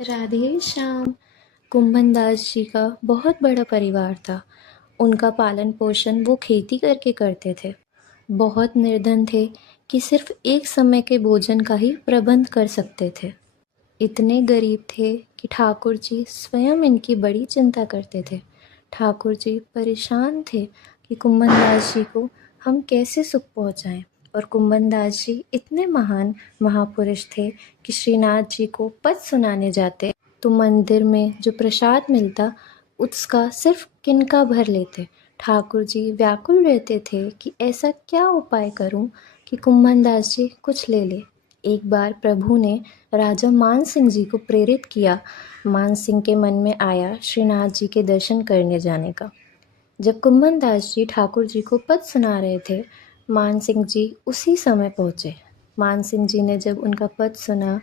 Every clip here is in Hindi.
राधे श्याम। कुंभन दास जी का बहुत बड़ा परिवार था। उनका पालन पोषण वो खेती करके करते थे। बहुत निर्धन थे कि सिर्फ एक समय के भोजन का ही प्रबंध कर सकते थे। इतने गरीब थे कि ठाकुर जी स्वयं इनकी बड़ी चिंता करते थे। ठाकुर जी परेशान थे कि कुंभन दास जी को हम कैसे सुख पहुँचाएं। और कुंभन दास जी इतने महान महापुरुष थे कि श्रीनाथ जी को पद सुनाने जाते तो मंदिर में जो प्रसाद मिलता उसका सिर्फ किनका भर लेते। ठाकुर जी व्याकुल रहते थे कि ऐसा क्या उपाय करूं कि कुंभन दास जी कुछ ले ले। एक बार प्रभु ने राजा मान सिंह जी को प्रेरित किया। मान सिंह के मन में आया श्रीनाथ जी के दर्शन करने जाने का। जब कुंभन दास जी ठाकुर जी को पद सुना रहे थे, मान सिंह जी उसी समय पहुँचे। मान सिंह जी ने जब उनका पद सुना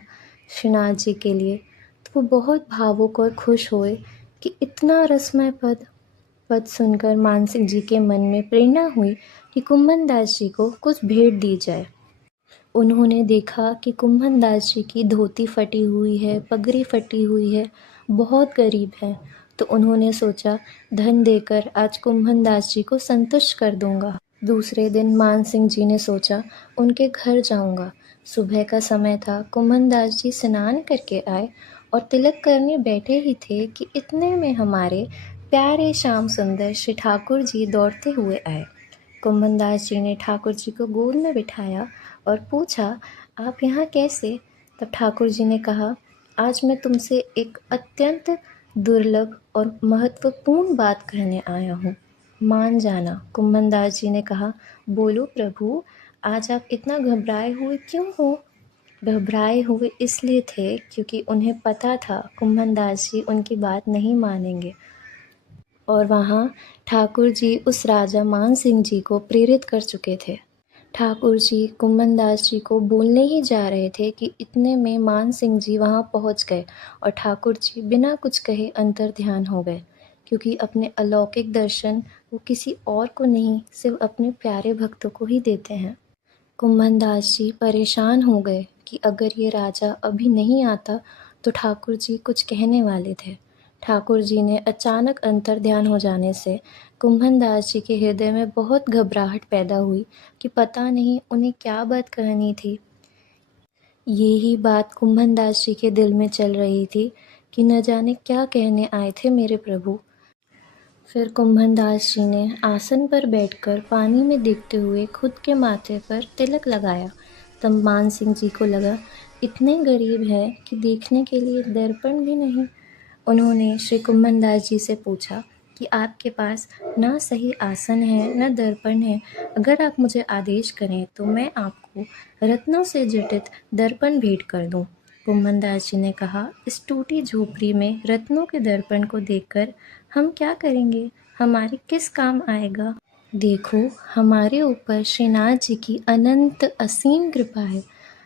श्रीनाथ जी के लिए तो वो बहुत भावुक और खुश हुए कि इतना रसमय पद सुनकर मान सिंह जी के मन में प्रेरणा हुई कि कुंभन दास जी को कुछ भेंट दी जाए। उन्होंने देखा कि कुंभन दास जी की धोती फटी हुई है, पगड़ी फटी हुई है, बहुत गरीब है। तो उन्होंने सोचा धन देकर आज कुंभन दास जी को संतुष्ट कर दूंगा। दूसरे दिन मान सिंह जी ने सोचा उनके घर जाऊंगा। सुबह का समय था। कुंभन दास जी स्नान करके आए और तिलक करने बैठे ही थे कि इतने में हमारे प्यारे श्याम सुंदर श्री ठाकुर जी दौड़ते हुए आए। कुंभन दास जी ने ठाकुर जी को गोद में बिठाया और पूछा, आप यहाँ कैसे? तब ठाकुर जी ने कहा, आज मैं तुमसे एक अत्यंत दुर्लभ और महत्वपूर्ण बात कहने आया हूँ, मान जाना। कुंभन दास जी ने कहा, बोलो प्रभु, आज आप इतना घबराए हुए क्यों हो? घबराए हुए इसलिए थे क्योंकि उन्हें पता था कुंभन दास जी उनकी बात नहीं मानेंगे। और वहाँ ठाकुर जी उस राजा मान सिंह जी को प्रेरित कर चुके थे। ठाकुर जी कुंभन दास जी को बोलने ही जा रहे थे कि इतने में मान सिंह जी वहाँ पहुँच गए और ठाकुर जी बिना कुछ कहे अंतर्ध्यान हो गए, क्योंकि अपने अलौकिक दर्शन वो किसी और को नहीं, सिर्फ अपने प्यारे भक्तों को ही देते हैं। कुंभन दास जी परेशान हो गए कि अगर ये राजा अभी नहीं आता तो ठाकुर जी कुछ कहने वाले थे। ठाकुर जी ने अचानक अंतर्ध्यान हो जाने से कुंभन दास जी के हृदय में बहुत घबराहट पैदा हुई कि पता नहीं उन्हें क्या बात कहनी थी। ये ही बात कुंभन दास जी के दिल में चल रही थी कि न जाने क्या कहने आए थे मेरे प्रभु। फिर कुंभन दास जी ने आसन पर बैठकर पानी में देखते हुए खुद के माथे पर तिलक लगाया। तब मान सिंह जी को लगा इतने गरीब है कि देखने के लिए दर्पण भी नहीं। उन्होंने श्री कुंभन दास जी से पूछा कि आपके पास न सही आसन है न दर्पण है, अगर आप मुझे आदेश करें तो मैं आपको रत्नों से जटित दर्पण भेंट कर दूं। कुंभन दास जी ने कहा, इस टूटी झोपड़ी में रत्नों के दर्पण को देखकर हम क्या करेंगे? हमारे किस काम आएगा? देखो, हमारे ऊपर श्रीनाथ जी की अनंत असीम कृपा है।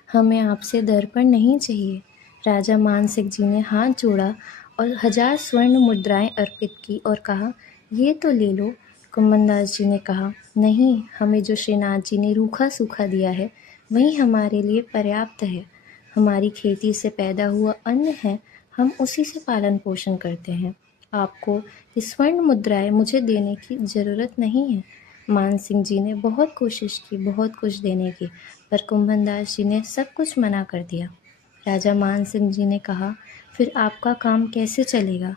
हमें आपसे दर्पण नहीं चाहिए। राजा मान सिंह जी ने हाथ जोड़ा और 1000 स्वर्ण मुद्राएं अर्पित की और कहा, ये तो ले लो। कुंभन दास जी ने कहा, नहीं, हमें जो श्रीनाथ जी ने रूखा सूखा दिया है वही हमारे लिए पर्याप्त है। हमारी खेती से पैदा हुआ अन्न है, हम उसी से पालन पोषण करते हैं। आपको ये स्वर्ण मुद्राएं मुझे देने की ज़रूरत नहीं है। मान सिंह जी ने बहुत कोशिश की, बहुत कुछ देने की, पर कुंभन दास जी ने सब कुछ मना कर दिया। राजा मान सिंह जी ने कहा, फिर आपका काम कैसे चलेगा?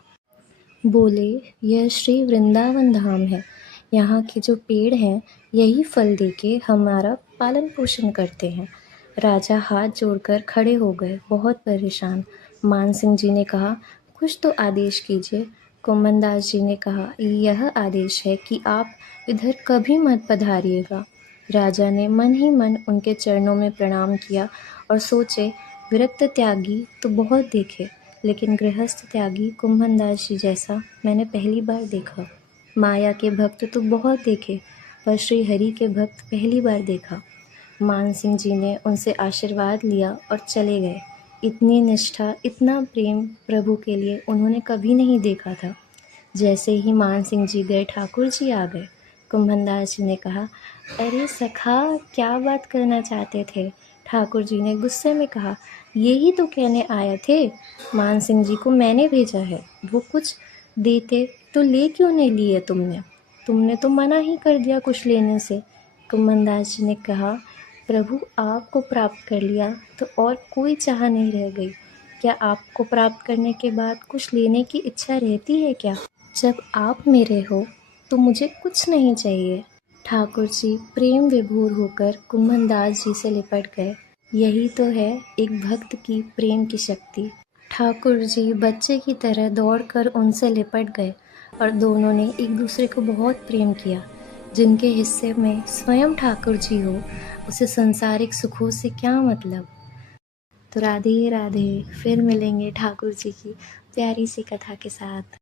बोले, यह श्री वृंदावन धाम है। यहाँ के जो पेड़ हैं यही फल देके हमारा पालन पोषण करते हैं। राजा हाथ जोड़कर खड़े हो गए, बहुत परेशान। मान सिंह जी ने कहा, कुछ तो आदेश कीजिए। कुंभन दास जी ने कहा, यह आदेश है कि आप इधर कभी मत पधारिएगा। राजा ने मन ही मन उनके चरणों में प्रणाम किया और सोचे, विरक्त त्यागी तो बहुत देखे, लेकिन गृहस्थ त्यागी कुंभन दास जी जैसा मैंने पहली बार देखा। माया के भक्त तो बहुत देखे, पर श्री हरि के भक्त पहली बार देखा। मान सिंह जी ने उनसे आशीर्वाद लिया और चले गए। इतनी निष्ठा, इतना प्रेम प्रभु के लिए उन्होंने कभी नहीं देखा था। जैसे ही मान सिंह जी गए, ठाकुर जी आ गए। कुंभन दास जी ने कहा, अरे सखा, क्या बात करना चाहते थे? ठाकुर जी ने गुस्से में कहा, यही तो कहने आए थे, मान सिंह जी को मैंने भेजा है, वो कुछ देते तो ले क्यों नहीं लिए तुमने? तुमने तो मना ही कर दिया कुछ लेने से। कुम्भनदास जी ने कहा, प्रभु आपको प्राप्त कर लिया तो और कोई चाह नहीं रह गई। क्या आपको प्राप्त करने के बाद कुछ लेने की इच्छा रहती है क्या? जब आप मेरे हो तो मुझे कुछ नहीं चाहिए। ठाकुर जी प्रेम विभोर होकर कुम्भनदास जी से लिपट गए। यही तो है एक भक्त की प्रेम की शक्ति। ठाकुर जी बच्चे की तरह दौड़कर उनसे लिपट गए और दोनों ने एक दूसरे को बहुत प्रेम किया। जिनके हिस्से में स्वयं ठाकुर जी हो, उसे सांसारिक सुखों से क्या मतलब। तो राधे राधे, फिर मिलेंगे ठाकुर जी की प्यारी सी कथा के साथ।